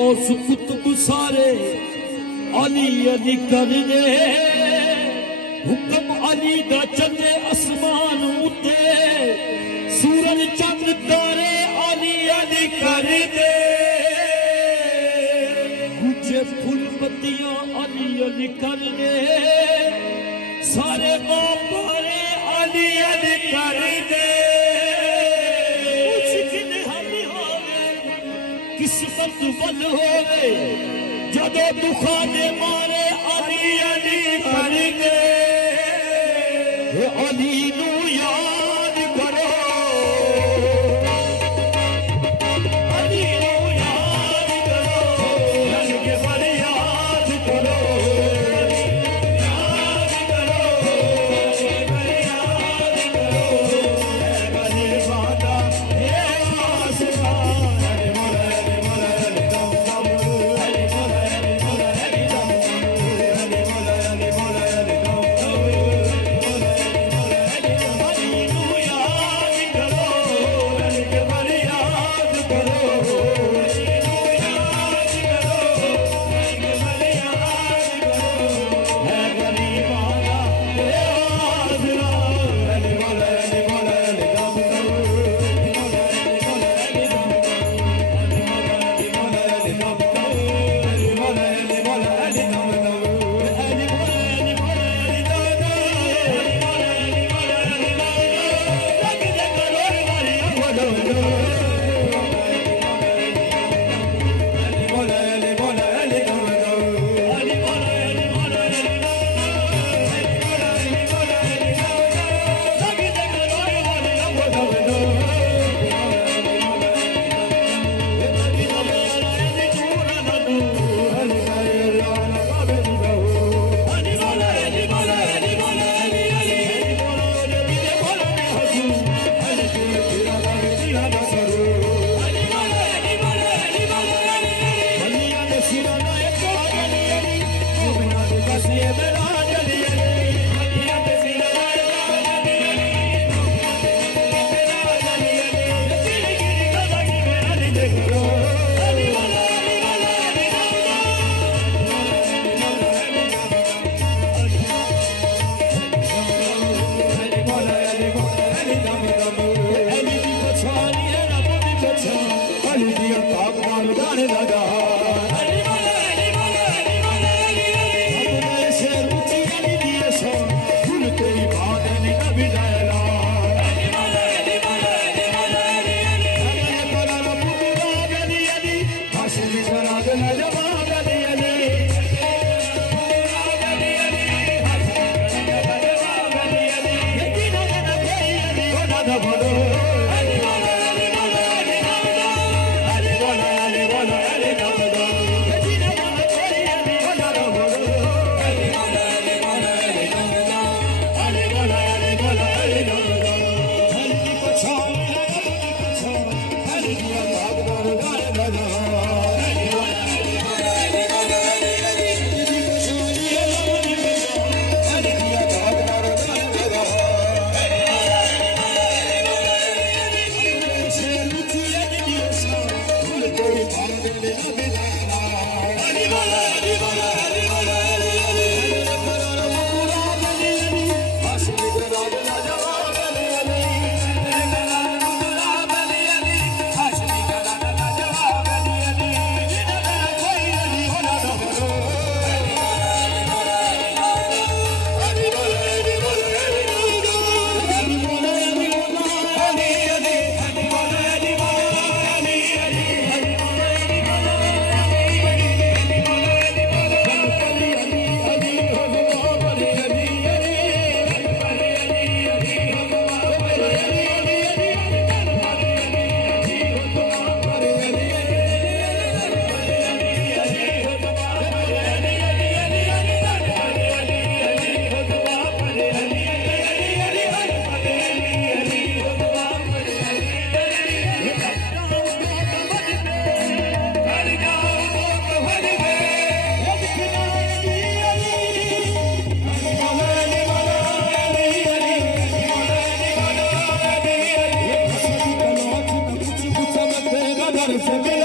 गौस कुतुब सारे अली अली कर दे हुक्म अली दा चले आसमान उते सूरज चंद तारे अली अली कर दे गुजे फुल पत्तियां अली अली कर दे सारे बारे अली अली कर दे किस्मत बल होवे जदों दुखा दे मारे अली अली कर दे अली नू याद करो अली नू याद करो रल के फरियाद करो याद करो याद करो गले वादा हे आसमान for me.